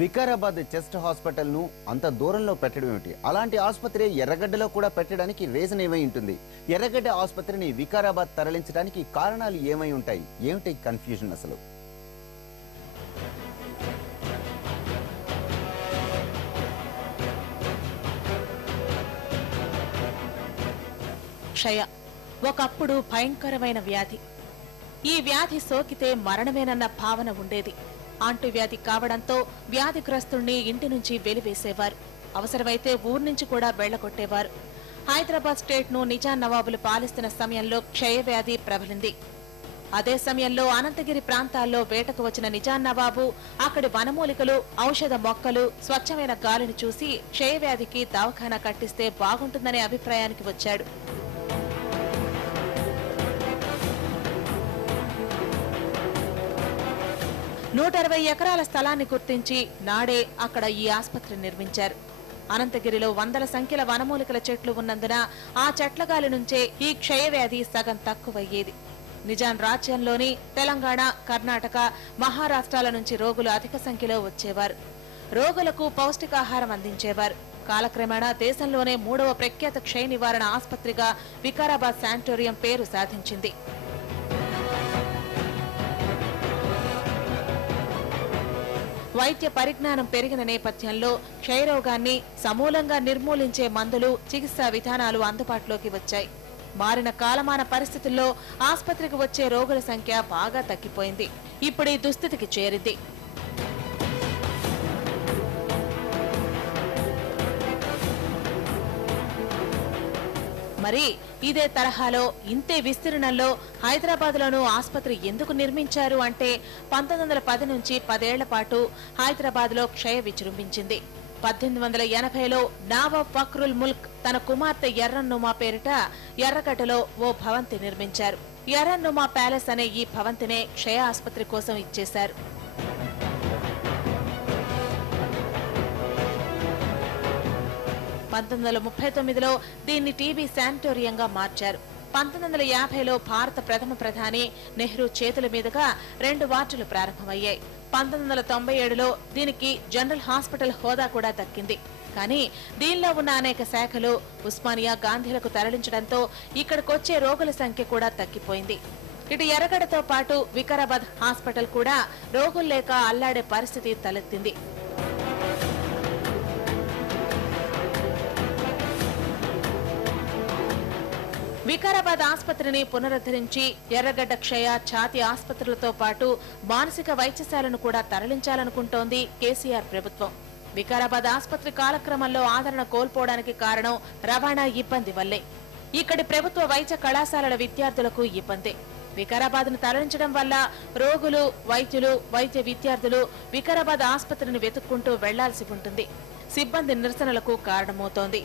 Vikarabad chest hospital ను అంత దూరంలో పెట్టడం ఏమిటి? అలాంటి ఆసుపత్రి ఎర్రగడ్డలో కూడా పెట్టడానికి రీజన్ ఏమై ఉంటుంది? ఎర్రగడ్డ ఆసుపత్రిని వికారాబాద్ తరలించడానికి కారణాలు ఏమై ఉంటాయి? ఏమిటి కన్ఫ్యూజన్ అసలు? క్షయ ఒకప్పుడు భయంకరమైన వ్యాధి. ఈ వ్యాధి సోకితే మరణమేనన్న భావన ఉండేది. అంటువ్యాధి కావడంతో వ్యాధిగ్రస్తుణ్ణి ఇంటి నుంచి వెలివేసేవారు. అవసరమైతే ఊరు నుంచి కూడా వెళ్లగొట్టేవారు. హైదరాబాద్ స్టేట్ ను నిజాం నవాబులు పాలిస్తున్న సమయంలో క్షయవ్యాధి ప్రబలింది. అదే సమయంలో అనంతగిరి ప్రాంతాల్లో వేటకు వచ్చిన నిజాం నవాబు అక్కడి వనమూలికలు, ఔషధ మొక్కలు, స్వచ్ఛమైన గాలిని చూసి క్షయవ్యాధికి దవాఖానా కట్టిస్తే బాగుంటుందనే అభిప్రాయానికి వచ్చాడు. నూట 60 ఎకరాల స్థలాన్ని గుర్తించి నాడే అక్కడ ఈ ఆసుపత్రి నిర్మించారు. అనంతగిరిలో వందల సంఖ్యల వనమూలికల చెట్లు ఉన్నందున ఆ చెట్లగాలి నుంచే ఈ క్షయవ్యాధి సగం తక్కువయ్యేది. నిజాం రాజ్యంలోని తెలంగాణ, కర్ణాటక, మహారాష్ట్రాల నుంచి రోగులు అధిక సంఖ్యలో వచ్చేవారు. రోగులకు పౌష్టికాహారం అందించేవారు. కాలక్రమేణా దేశంలోనే 3వ ప్రఖ్యాత క్షయ నివారణ ఆసుపత్రిగా వికారాబాద్ శానిటోరియం పేరు సాధించింది. వైద్య పరిజ్ఞానం పెరిగిన నేపథ్యంలో క్షయరోగాన్ని సమూలంగా నిర్మూలించే మందులు, చికిత్సా విధానాలు అందుబాటులోకి వచ్చాయి. మారిన కాలమాన పరిస్థితుల్లో ఆసుపత్రికి వచ్చే రోగుల సంఖ్య బాగా తగ్గిపోయింది. ఇప్పుడు ఈ దుస్థితికి చేరింది. మరి ఇదే తరహాలో ఇంతే విస్తీర్ణంలో హైదరాబాద్లోనూ ఆసుపత్రి ఎందుకు నిర్మించారు అంటే 1910 నుంచి 10 ఏళ్ల పాటు హైదరాబాద్లో క్షయ విజృంభించింది. 1880లో నవాబ్ ఫక్రుల్ ముల్క్ తన కుమార్తె ఎర్రన్నుమా పేరిట ఎర్రగడ్డలో ఓ భవంతి నిర్మించారు. ఎర్రన్నుమా ప్యాలెస్ అనే ఈ భవంతినే క్షయ ఆసుపత్రి కోసం ఇచ్చేశారు. 1939లో దీన్ని టీబీ శానిటోరియంగా మార్చారు. 1950లో భారత ప్రథమ ప్రధాని నెహ్రూ చేతుల మీదుగా 2 వార్డులు ప్రారంభమయ్యాయి. 1997లో దీనికి జనరల్ హాస్పిటల్ హోదా కూడా దక్కింది. కానీ దీనిలో ఉన్న అనేక శాఖలు ఉస్మానియా, గాంధీలకు తరలించడంతో ఇక్కడికొచ్చే రోగుల సంఖ్య కూడా తగ్గిపోయింది. ఇటు ఎర్రగడ్డతో పాటు వికారాబాద్ హాస్పిటల్ కూడా రోగులు లేక అల్లాడే పరిస్థితి తలెత్తింది. వికారాబాద్ ఆసుపత్రిని పునరుద్ధరించి ఎర్రగడ్డ క్షయ, ఛాతీ ఆసుపత్రులతో పాటు మానసిక వైద్యశాలను కూడా తరలించాలనుకుంటోంది కేసీఆర్ ప్రభుత్వం. వికారాబాద్ ఆసుపత్రి కాలక్రమంలో ఆదరణ కోల్పోవడానికి కారణం రవాణా ఇబ్బంది వల్లే. ఇక్కడి ప్రభుత్వ వైద్య కళాశాలల విద్యార్థులకు ఇబ్బంది. వికారాబాద్ ను తరలించడం వల్ల రోగులు, వైద్యులు, వైద్య విద్యార్థులు వికారాబాద్ ఆసుపత్రిని వెతుక్కుంటూ వెళ్లాల్సి ఉంటుంది. సిబ్బంది నిరసనలకు కారణమవుతోంది.